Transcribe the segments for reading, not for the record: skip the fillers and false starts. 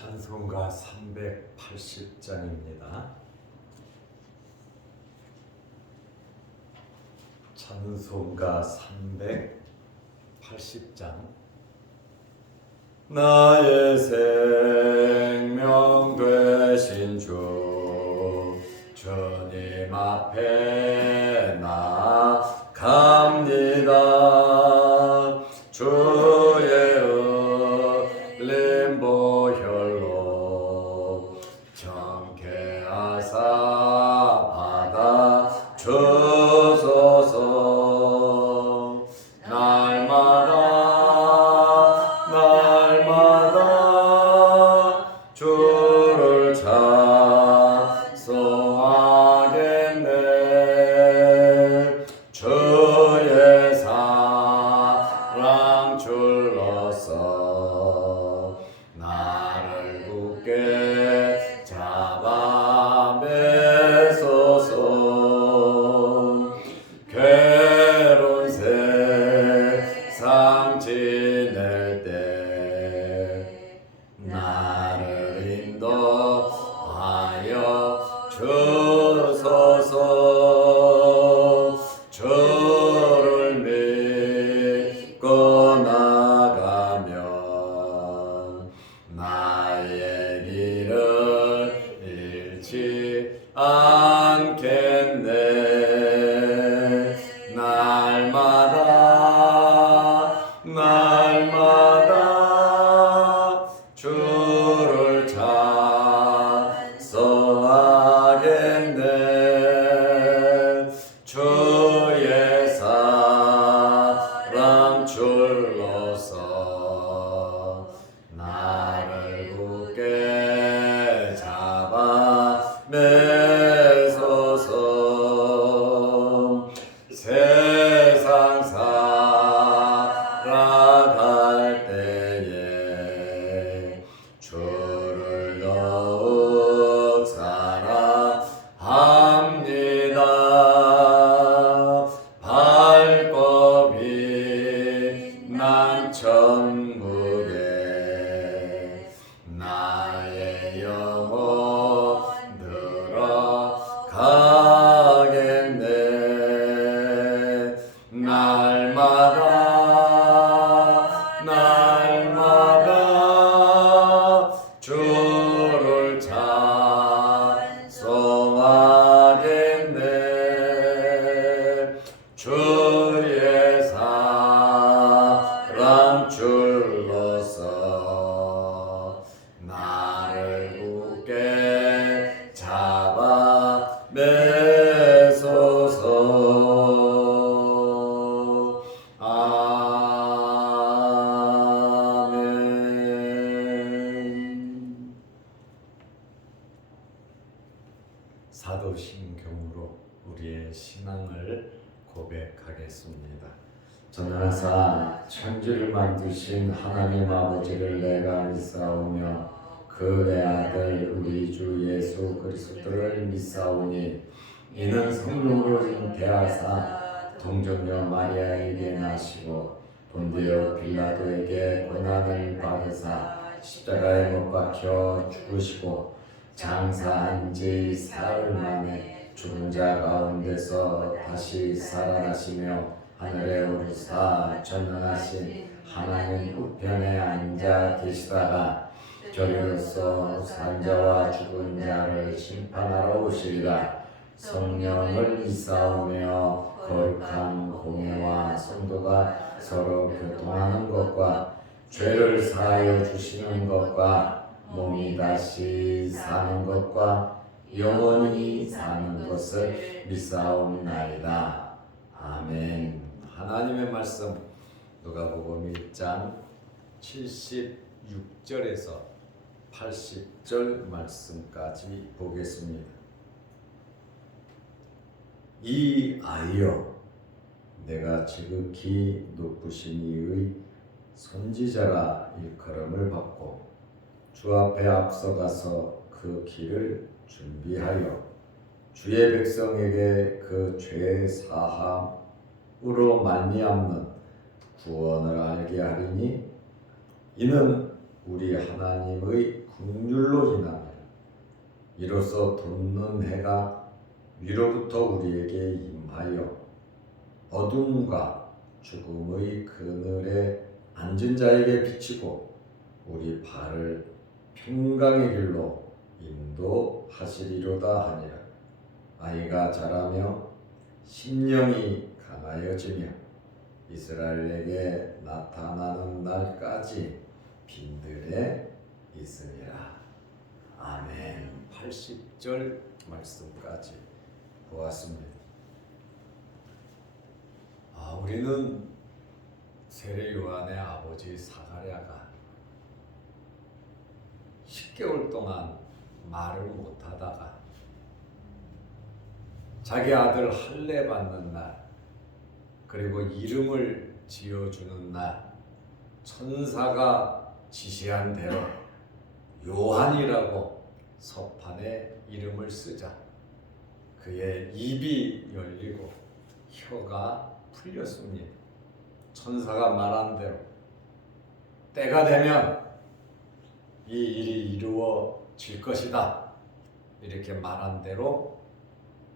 찬송가 380장입니다. 찬송가 380장. 나의 생명 되신 주 주님 앞에 나갑니다. 주의 흘린 보혈로 정케하사 받아 주소서. 날마다 주를 찬송하겠네. 주의 사랑 줄로서 나를 굳게 잡아 매소서. 괴로운 세상 지낼 때 나를 인도하여 주소서. 주를 믿고 나가면 나의 길을 잃지 않겠네. 날마다 주를 찬송하겠네. 주의 사랑 줄로서 나를 굳게 잡아 매소서. 세상 살아갈 때에 주를 더욱 사랑합니다. 밝고 빛난 천국에 나의 영혼 들어가겠네. 날마다 주를 찬송하겠네. 주의 사랑 줄로서 나를 굳게 잡아 매소서. 아멘. 사도신경으로 우리의 신앙을 고백하겠습니다. 전능하사 천지를 만드신 하나님 아버지를 내가 믿사오며 그 외아들 우리 주 예수 그리스도를 믿사오니 이는 성령으로 잉태하사 동정녀 마리아에게 나시고 본디오 빌라도에게 고난을 받으사 십자가에 못 박혀 죽으시고 장사한 지 사흘 만에 죽은 자 가운데서 다시 살아나시며 하늘에 오르사 전능하신 하나님 우편에 앉아 계시다가 저리로서 산 자와 죽은 자를 심판하러 오시리라. 성령을 믿사오며 거룩한 공예와 성도가 서로 교통하는 것과 죄를 사하여 주시는 것과 몸이 다시 사는 것과 영원히 사는 것을 믿사옵나이다. 아멘. 하나님의 말씀 누가복음 1장 76절에서 80절 말씀까지 보겠습니다. 이 아이여, 내가 지극히 높으신 이의 선지자라 일컬음을 받고 주 앞에 앞서가서 그 길을 준비하여 주의 백성에게 그 죄 사함으로 말미암는 구원을 알게 하리니 이는 우리 하나님의 긍휼로 인하며 이로써 돋는 해가 위로부터 우리에게 임하여 어둠과 죽음의 그늘에 앉은 자에게 비치고 우리 발을 평강의 길로 인도하시리로다 하니라. 아이가 자라며 심령이 강하여지며 이스라엘에게 나타나는 날까지 빈들에 있으니라. 아멘. 80절 말씀까지 보았습니다. 우리는 세례 요한의 아버지 사가랴가 10개월 동안 말을 못하다가 자기 아들 할례 받는 날, 그리고 이름을 지어주는 날, 천사가 지시한 대로 요한이라고 서판에 이름을 쓰자 그의 입이 열리고 혀가 풀렸습니다. 천사가 말한 대로 때가 되면 이 일이 이루어질 것이다, 이렇게 말한 대로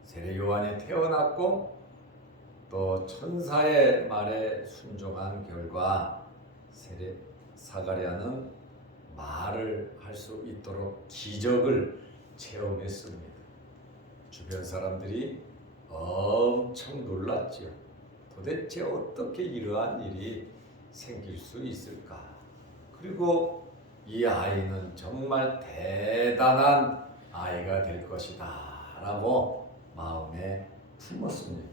세례 요한이 태어났고, 또 천사의 말에 순종한 결과 세례 사가랴는 말을 할 수 있도록 기적을 체험했습니다. 주변 사람들이 엄청 놀랐지요. 도대체 어떻게 이러한 일이 생길 수 있을까? 그리고 이 아이는 정말 대단한 아이가 될 것이다 라고 마음에 품었습니다.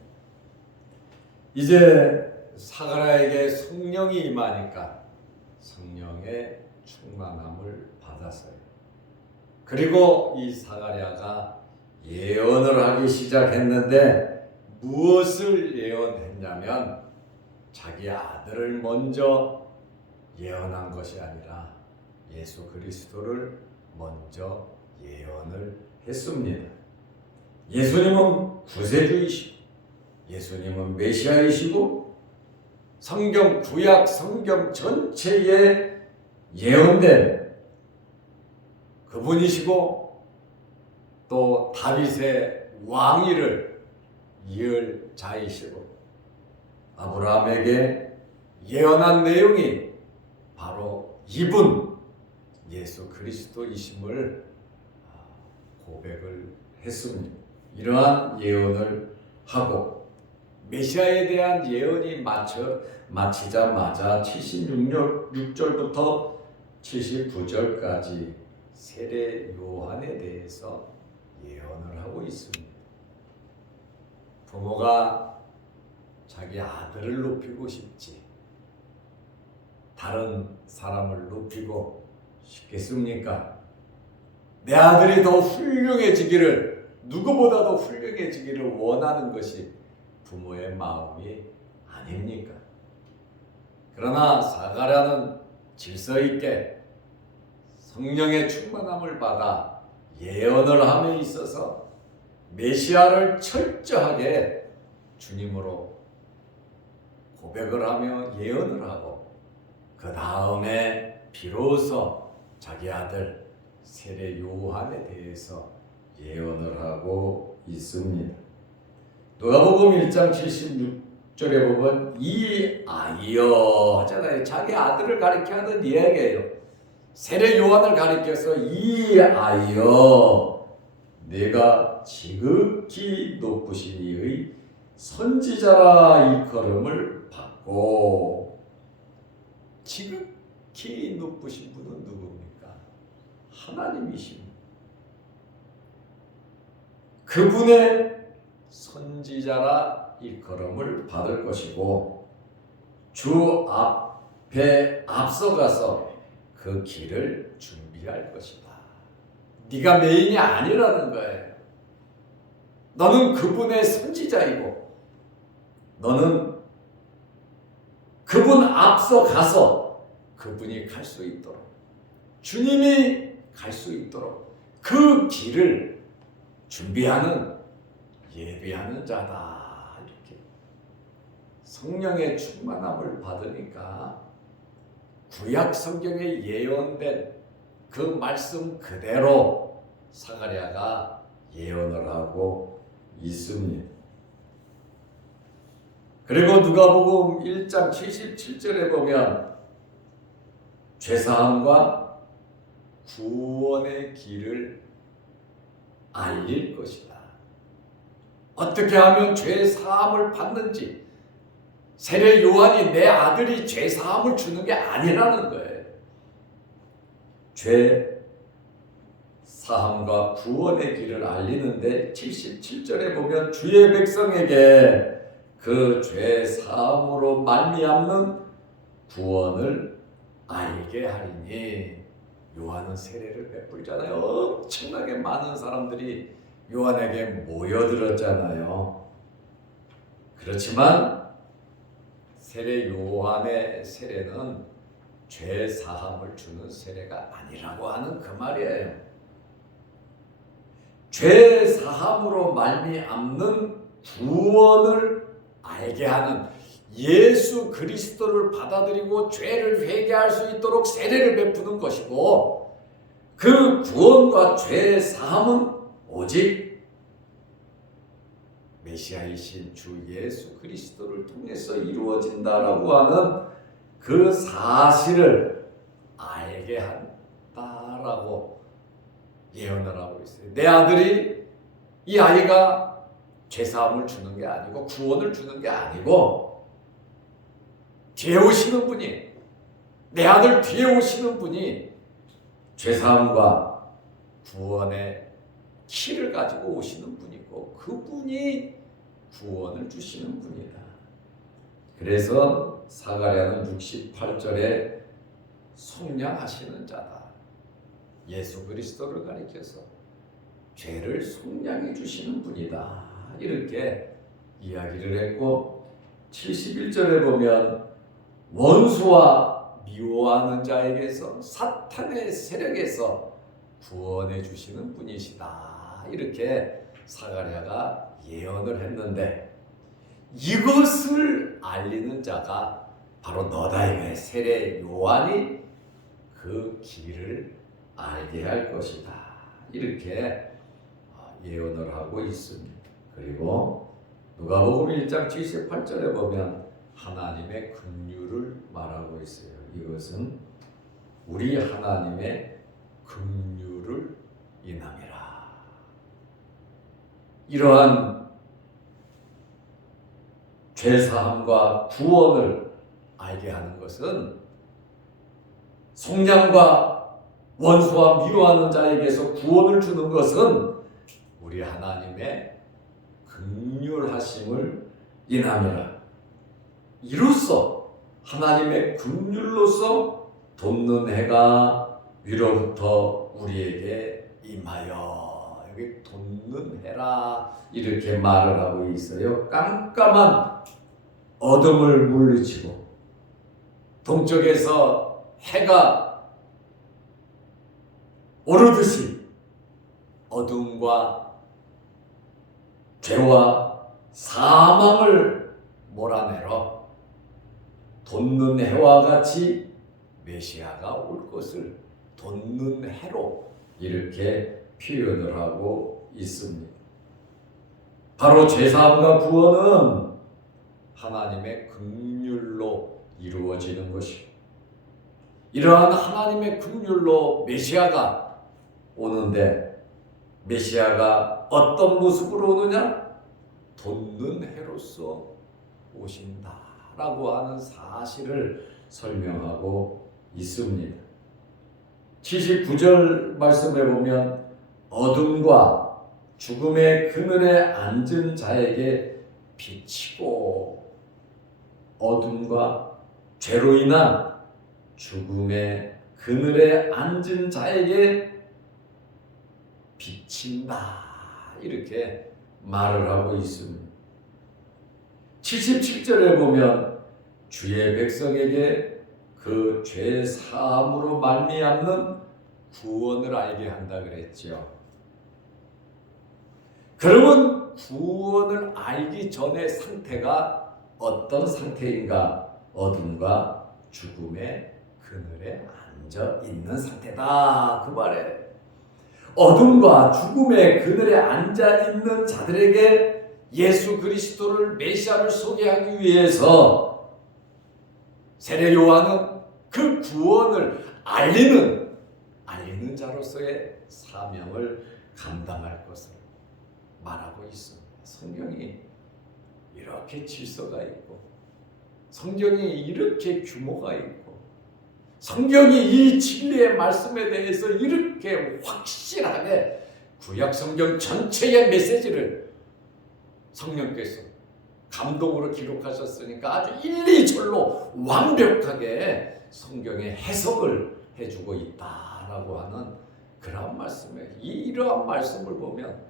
이제 사가랴에게 성령이 임하니까 성령의 충만함을 받았어요. 그리고 이 사가랴가 예언을 하기 시작했는데 무엇을 예언했냐면 자기 아들을 먼저 예언한 것이 아니라 예수 그리스도를 먼저 예언을 했습니다. 예수님은 구세주이시고 예수님은 메시아이시고 성경, 구약 성경 전체에 예언된 그분이시고 또 다윗의 왕위를 이을 자이시고 아브라함에게 예언한 내용이 바로 이분 예수 그리스도이심을 고백을 했습니다. 이러한 예언을 하고 메시아에 대한 예언이 마치자마자 76절부터 79절까지 세례 요한에 대해서 예언을 하고 있습니다. 부모가 자기 아들을 높이고 싶지 다른 사람을 높이고 싶겠습니까? 내 아들이 더 훌륭해지기를, 누구보다도 훌륭해지기를 원하는 것이 부모의 마음이 아닙니까? 그러나 사가랴는 질서 있게 성령의 충만함을 받아 예언을 함에 있어서 메시아를 철저하게 주님으로 고백을 하며 예언을 하고 그 다음에 비로소 자기 아들 세례 요한에 대해서 예언을 하고 있습니다. 누가복음 1장 76절에 보면 이 아이여 하잖아요. 자기 아들을 가리켜 하는 이야기예요. 세례 요한을 가리켜서 이 아이여 내가 지극히 높으신 이의 선지자라 일컬음을 받고, 지극히 높으신 분은 누굽니까? 하나님이십니다. 그분의 선지자라 일컬음을 받을 것이고 주 앞에 앞서가서 그 길을 준비할 것이다. 네가 메인이 아니라는 거예요. 너는 그분의 선지자이고 너는 그분 앞서 가서 그분이 갈 수 있도록, 주님이 갈 수 있도록 그 길을 준비하는, 예비하는 자다. 이렇게 성령의 충만함을 받으니까 구약 성경에 예언된 그 말씀 그대로 사가랴가 예언을 하고 있습니다. 그리고 누가복음 1장 77절에 보면 죄사함과 구원의 길을 알릴 것이다. 어떻게 하면 죄사함을 받는지, 세례 요한이 내 아들이 죄사함을 주는 게 아니라는 거예요. 죄사함과 구원의 길을 알리는데 77절에 보면 주의 백성에게 그 죄사함으로 말미암는 구원을 알게 하리니. 요한은 세례를 베풀잖아요. 엄청나게 많은 사람들이 요한에게 모여들었잖아요. 그렇지만 세례 요한의 세례는 죄 사함을 주는 세례가 아니라고 하는 그 말이에요. 죄 사함으로 말미암는 구원을 알게 하는, 예수 그리스도를 받아들이고 죄를 회개할 수 있도록 세례를 베푸는 것이고, 그 구원과 죄 사함은 오직 메시아이신 주 예수 그리스도를 통해서 이루어진다라고 하는 그 사실을 알게 한다라고 예언을 하고 있어요. 내 아들이, 이 아이가 죄사함을 주는 게 아니고 구원을 주는 게 아니고 뒤에 오시는 분이, 내 아들 뒤에 오시는 분이 죄사함과 구원의 키를 가지고 오시는 분이고, 그분이 구원을 주시는 분이다. 그래서 사가랴는 68절에 속량하시는 자다. 예수 그리스도를 가리켜서 죄를 속량해 주시는 분이다. 이렇게 이야기를 했고, 71절에 보면 원수와 미워하는 자에게서, 사탄의 세력에서 구원해 주시는 분이시다. 이렇게 사가랴가 예언을 했는데, 이것을 알리는 자가 바로 너다의 세례 요한이 그 길을 알게 할 것이다. 이렇게 예언을 하고 있습니다. 그리고 누가복음 1장 78절에 보면 하나님의 긍휼을 말하고 있어요. 이것은 우리 하나님의 긍휼을 인함이라. 이러한 죄사함과 구원을 알게 하는 것은 속량과 원수와 미워하는 자에게서 구원을 주는 것은 우리 하나님의 긍휼하심을 인함이라. 이로써 하나님의 긍휼로서 돕는 해가 위로부터 우리에게 임하여, 여기 돕는 해라 이렇게 말을 하고 있어요. 깜깜한 어둠을 물리치고 동쪽에서 해가 오르듯이 어둠과 죄와 사망을 몰아내러 돋는 해와 같이 메시아가 올 것을 돋는 해로 이렇게 표현을 하고 있습니다. 바로 죄사함과 구원은 하나님의 긍휼로 이루어지는 것이고, 이러한 하나님의 긍휼로 메시아가 오는데, 메시아가 어떤 모습으로 오느냐? 돋는 해로서 오신다라고 하는 사실을 설명하고 있습니다. 79절 말씀에 보면 어둠과 죽음의 그늘에 앉은 자에게 비치고, 어둠과 죄로 인한 죽음의 그늘에 앉은 자에게 비친다. 이렇게 말을 하고 있습니다. 77절에 보면 주의 백성에게 그 죄 사함으로 말미암는 구원을 알게 한다 그랬죠. 그러면 구원을 알기 전의 상태가 어떤 상태인가? 어둠과 죽음의 그늘에 앉아 있는 상태다 그 말에 어둠과 죽음의 그늘에 앉아 있는 자들에게 예수 그리스도를 메시아를 소개하기 위해서 세례 요한은 그 구원을 알리는 자로서의 사명을 감당할 것을 말하고 있습니다. 성경이 이렇게 질서가 있고 성경이 이렇게 규모가 있고 성경이 이 진리의 말씀에 대해서 이렇게 확실하게 구약 성경 전체의 메시지를 성령께서 감동으로 기록하셨으니까 아주 일리절로 완벽하게 성경의 해석을 해주고 있다라고 하는 그러한 말씀에 이러한 말씀을 보면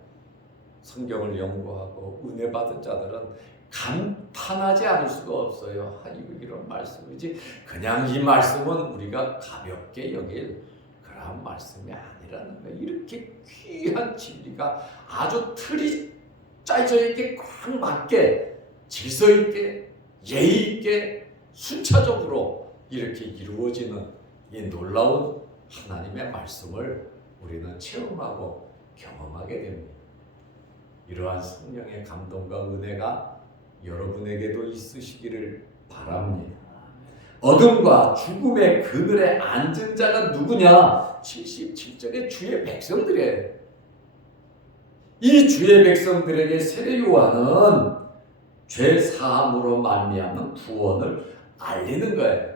성경을 연구하고 은혜 받은 자들은 감탄하지 않을 수가 없어요. 이거 이런 말씀이지 그냥 이 말씀은 우리가 가볍게 여길 그러한 말씀이 아니라는 거예요. 이렇게 귀한 진리가 아주 틀이 짜여져 있게 꽉 맞게 질서 있게 예의 있게 순차적으로 이렇게 이루어지는 이 놀라운 하나님의 말씀을 우리는 체험하고 경험하게 됩니다. 이러한 성령의 감동과 은혜가 여러분에게도 있으시기를 바랍니다. 어둠과 죽음의 그늘에 앉은 자가 누구냐? 77절의 주의 백성들이에요. 이 주의 백성들에게 세례 요한은 죄 사함으로 말미암는 구원을 알리는 거예요.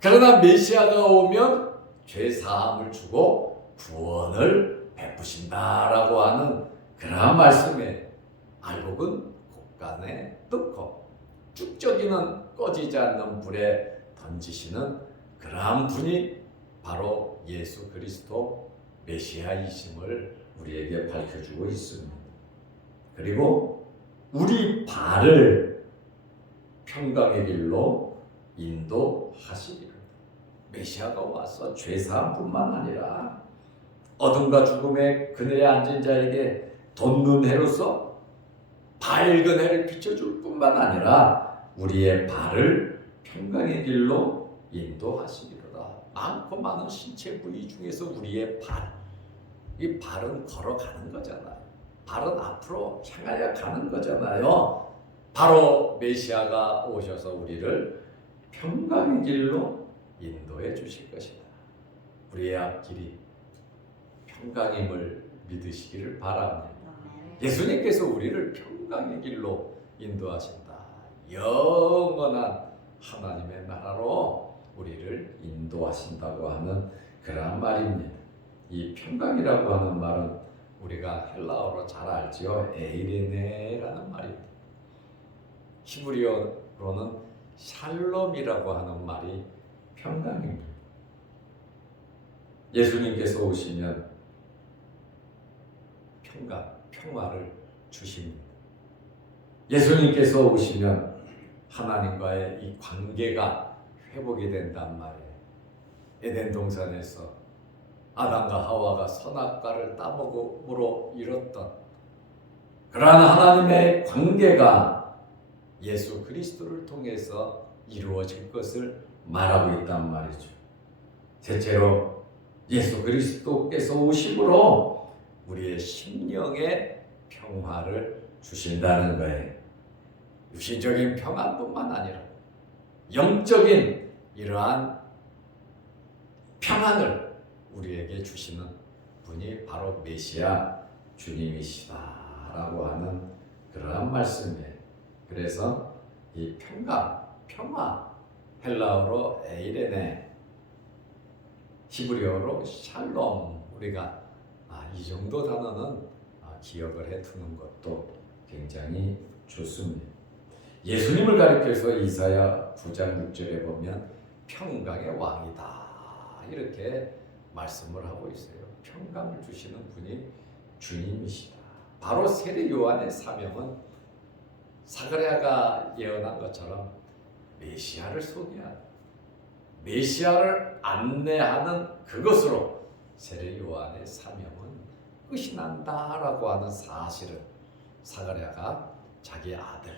그러나 메시아가 오면 죄 사함을 주고 구원을 베푸신다라고 하는 그러한 말씀에 알곡은 곳간에 뜯고 쭉저기는 꺼지지 않는 불에 던지시는 그러한 분이 바로 예수 그리스도 메시아이심을 우리에게 밝혀주고 있습니다. 그리고 우리 발을 평강의 길로 인도하시리라. 메시아가 와서 죄사함뿐만 아니라 어둠과 죽음의 그늘에 앉은 자에게 돋는 해로서 밝은 해를 비춰줄 뿐만 아니라 우리의 발을 평강의 길로 인도하시리로다. 많고 많은 신체 부위 중에서 우리의 발, 이 발은 걸어가는 거잖아요. 발은 앞으로 향하여 가는 거잖아요. 바로 메시아가 오셔서 우리를 평강의 길로 인도해 주실 것이다. 우리의 앞길이 평강임을 믿으시기를 바랍니다. 예수님께서 우리를 평강의 길로 인도하신다. 영원한 하나님의 나라로 우리를 인도하신다고 하는 그러한 말입니다. 이 평강이라고 하는 말은 우리가 헬라어로 잘 알지요. 에이레네라는 말입니다. 히브리어로는 샬롬이라고 하는 말이 평강입니다. 예수님께서 오시면 평화를 주십니다. 예수님께서 오시면 하나님과의 이 관계가 회복이 된단 말이에요. 에덴 동산에서 아담과 하와가 선악과를 따먹음으로 잃었던 그러한 하나님의 관계가 예수 그리스도를 통해서 이루어질 것을 말하고 있단 말이죠. 셋째로 예수 그리스도께서 오심으로 우리의 심령의 평화를 주신다는 거예요. 육신적인 평안뿐만 아니라 영적인 이러한 평안을 우리에게 주시는 분이 바로 메시아 주님이시다라고 하는 그러한 말씀이에요. 그래서 이 평강, 평화, 헬라어로 에이레네, 히브리어로 샬롬, 우리가 이 정도 단어는 기억을 해두는 것도 굉장히 좋습니다. 예수님을 가리켜서 이사야 9장 6절에 보면 평강의 왕이다 이렇게 말씀을 하고 있어요. 평강을 주시는 분이 주님이시다. 바로 세례 요한의 사명은 사가랴가 예언한 것처럼 메시아를 소개하는, 메시아를 안내하는 그것으로 세례 요한의 사명은 끝이 난다라고 하는 사실을 사가랴가 자기 아들,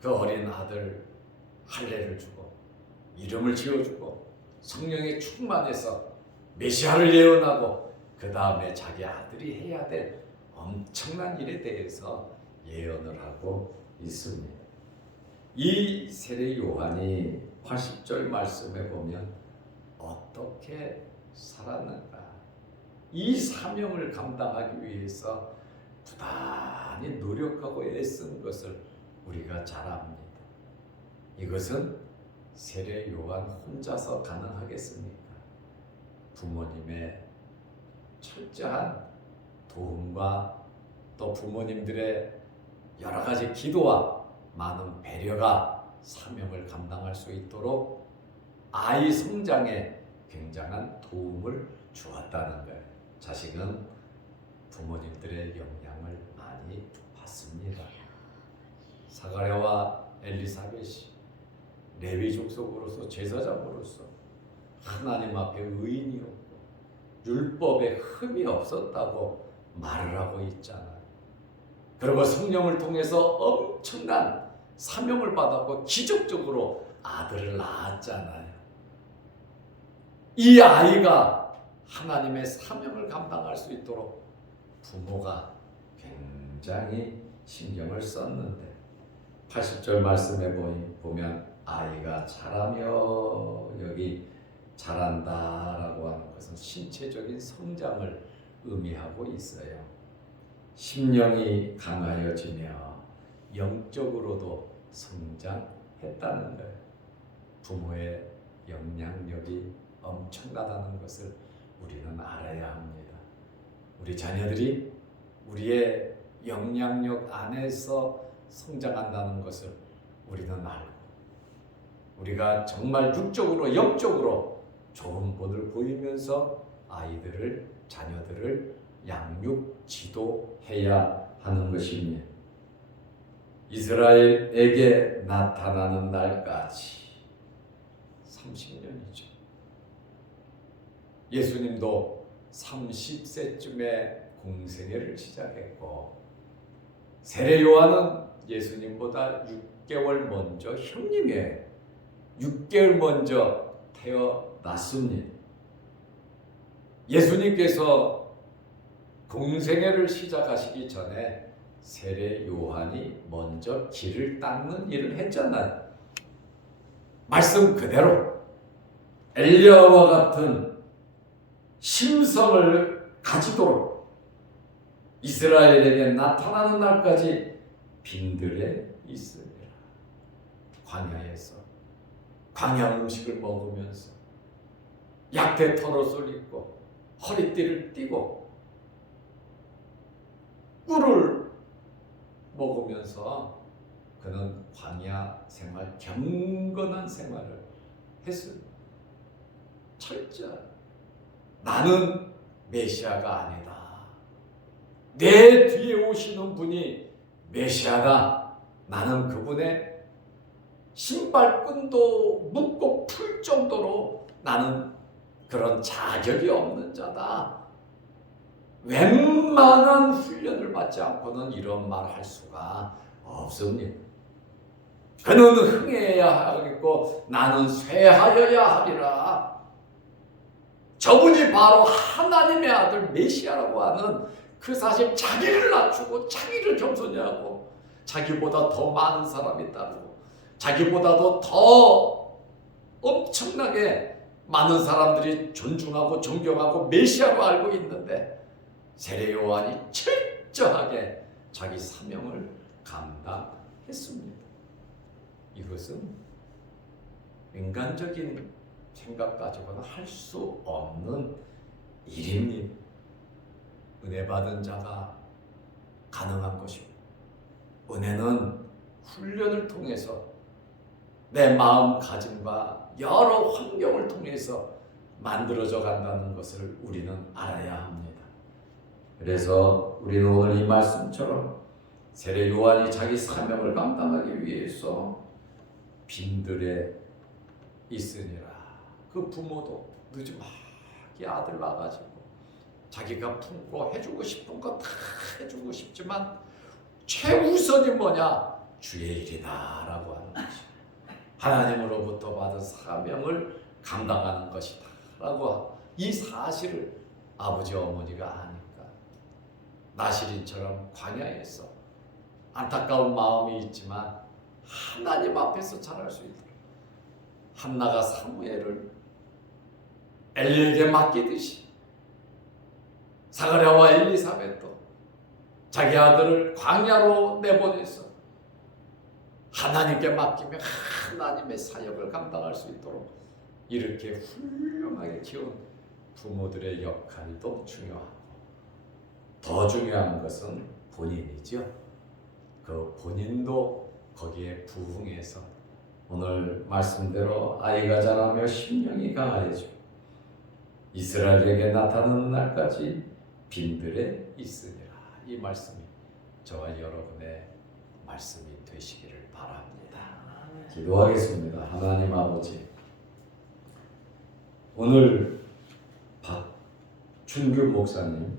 그 어린 아들 할례를 주고 이름을 지어주고 성령에 충만해서 메시아를 예언하고 그 다음에 자기 아들이 해야 될 엄청난 일에 대해서 예언을 하고 있습니다. 이 세례 요한이 80절 말씀에 보면 어떻게 살았는가, 이 사명을 감당하기 위해서 부단히 노력하고 애쓴 것을 우리가 잘 압니다. 이것은 세례 요한 혼자서 가능하겠습니까? 부모님의 철저한 도움과 또 부모님들의 여러 가지 기도와 많은 배려가 사명을 감당할 수 있도록 아이 성장에 굉장한 도움을 주었다는 거예요. 자식은 부모님들의 영향을 많이 받습니다. 사가랴와 엘리사벳이 레위 족속으로서 제사장으로서 하나님 앞에 의인이었고 율법에 흠이 없었다고 말을 하고 있잖아요. 그리고 성령을 통해서 엄청난 사명을 받았고 기적적으로 아들을 낳았잖아요. 이 아이가 하나님의 사명을 감당할 수 있도록 부모가 굉장히 신경을 썼는데 80절 말씀에 보면 아이가 자라며, 여기 자란다라고 하는 것은 신체적인 성장을 의미하고 있어요. 심령이 강하여지며 영적으로도 성장했다는 거예요. 부모의 영향력이 엄청나다는 것을 우리는 알아야 합니다. 우리 자녀들이 우리의 영향력 안에서 성장한다는 것을 우리는 알고, 우리가 정말 육적으로 영적으로 좋은 본을 보이면서 아이들을, 자녀들을 양육, 지도해야 하는 것입니다. 이스라엘에게 나타나는 날까지 30년이죠. 예수님도 30세쯤에 공생애를 시작했고 세례 요한은 예수님보다 6개월 먼저 형님이에요. 6개월 먼저 태어났습니다. 예수님께서 공생애를 시작하시기 전에 세례 요한이 먼저 길을 닦는 일을 했잖아요. 말씀 그대로 엘리야와 같은 심성을 가지도록 이스라엘에게 나타나는 날까지 빈들에 있으리라. 광야에서 광야 음식을 먹으면서 약대 털옷을 입고 허리띠를 띠고 꿀을 먹으면서 그는 광야 생활, 경건한 생활을 했습니다. 철저히 나는 메시아가 아니다. 내 뒤에 오시는 분이 메시아다. 나는 그분의 신발끈도 묶고 풀 정도로 나는 그런 자격이 없는 자다. 웬만한 훈련을 받지 않고는 이런 말을 할 수가 없습니다. 그는 흥해야 하겠고 나는 쇠하여야 하리라. 저분이 바로 하나님의 아들 메시아라고 하는 그 사실, 자기를 낮추고 자기를 겸손히 하고 자기보다 더 많은 사람이 따르고 자기보다도 더 엄청나게 많은 사람들이 존중하고 존경하고 메시아로 알고 있는데 세례 요한이 철저하게 자기 사명을 감당했습니다. 이것은 인간적인 생각 가지고는 할 수 없는 일입니다. 은혜 받은 자가 가능한 것입니다. 은혜는 훈련을 통해서 내 마음가짐과 여러 환경을 통해서 만들어져 간다는 것을 우리는 알아야 합니다. 그래서 우리는 오늘 이 말씀처럼 세례 요한이 자기 사명을 감당하기 위해서 빈들에 있으니라. 그 부모도 늦지막이 아들 낳아가지고 자기가 품고 해주고 싶은 거 다 해주고 싶지만 최우선이 뭐냐? 주의 일이다 라고 하는 것이 하나님으로부터 받은 사명을 감당하는 것이다 라고 이 사실을 아버지 어머니가 아니까 나시린처럼 광야에서 안타까운 마음이 있지만 하나님 앞에서 자랄 수 있도록 한나가 사무엘을 엘리에게 맡기듯이 사가랴와 엘리사벳도 자기 아들을 광야로 내보내서 하나님께 맡기며 하나님의 사역을 감당할 수 있도록 이렇게 훌륭하게 키운 부모들의 역할도 중요하고 더 중요한 것은 본인이죠. 그 본인도 거기에 부응해서 오늘 말씀대로 아이가 자라며 심령이 강하여지고 이스라엘에게 나타나는 날까지 빈들에 있으리라. 이 말씀이 저와 여러분의 말씀이 되시기를 바랍니다. 기도하겠습니다. 하나님 아버지, 오늘 박춘규 목사님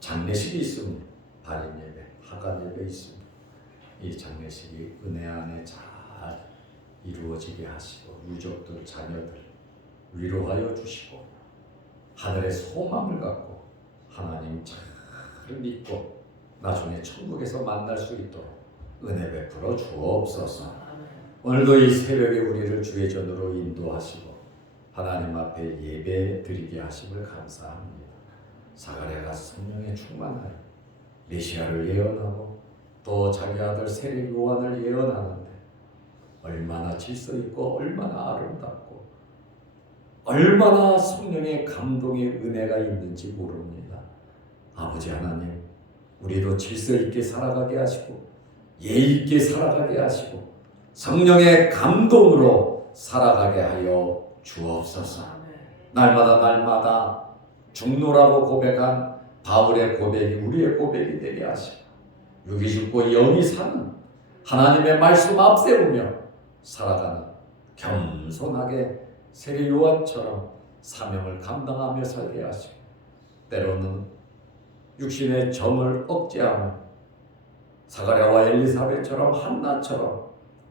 장례식이 있습니다. 발인 예배, 하간 예배 있습니다. 이 장례식이 은혜 안에 잘 이루어지게 하시고 유족들, 자녀들 위로하여 주시고 하늘의 소망을 갖고 하나님 잘 믿고 나중에 천국에서 만날 수 있도록 은혜 베풀어 주옵소서. 오늘도 이 새벽에 우리를 주의 전으로 인도하시고 하나님 앞에 예배 드리게 하심을 감사합니다. 사가랴가 성령에 충만하여 메시아를 예언하고 또 자기 아들 세례 요한을 예언하는데 얼마나 질서 있고 얼마나 아름답고 얼마나 성령의 감동의 은혜가 있는지 모릅니다. 아버지 하나님, 우리도 질서 있게 살아가게 하시고 예의 있게 살아가게 하시고 성령의 감동으로 살아가게 하여 주옵소서. 날마다 죽노라고 고백한 바울의 고백이 우리의 고백이 되게 하시고 육이 죽고 영이 사는 하나님의 말씀 앞세우며 살아가는 겸손하게 세례 요한처럼 사명을 감당하며 살게 하시고 때로는 육신의 정을 억제하며 사가랴와 엘리사벳처럼 한나처럼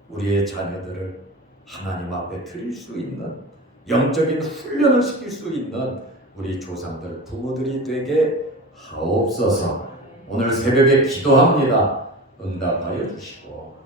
우리의 자녀들을 하나님 앞에 드릴 수 있는 영적인 훈련을 시킬 수 있는 우리 조상들 부모들이 되게 하옵소서. 오늘 새벽에 기도합니다. 응답하여 주시고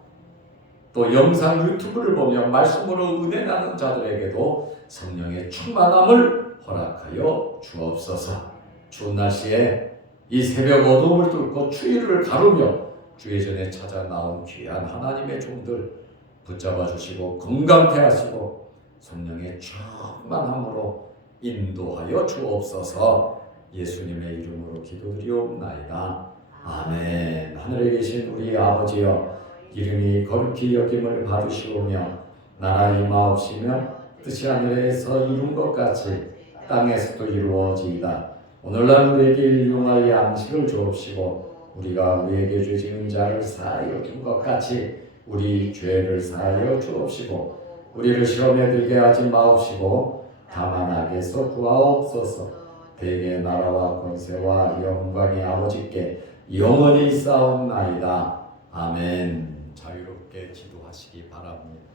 또 영상 유튜브를 보며 말씀으로 은혜 나는 자들에게도 성령의 충만함을 허락하여 주옵소서. 추운 날씨에 이 새벽 어둠을 뚫고 추위를 가르며 주의 전에 찾아 나온 귀한 하나님의 종들 붙잡아 주시고 건강케 하시고 성령의 충만함으로 인도하여 주옵소서. 예수님의 이름으로 기도드리옵나이다. 아멘. 하늘에 계신 우리 아버지여, 이름이 거룩히 여김을 받으시오며 나라 임하옵시며 뜻이 하늘에서 이룬 것 같이 땅에서도 이루어지이다. 오늘날 우리에게 일용할 양식을 주옵시고 우리가 우리에게 죄 지은 자를 사하여 준 것 같이 우리 죄를 사하여 주옵시고 우리를 시험에 들게 하지 마옵시고 다만 악에서 구하옵소서. 대개 나라와 권세와 영광이 아버지께 영원히 있사옵나이다. 아멘. 자유롭게 기도하시기 바랍니다.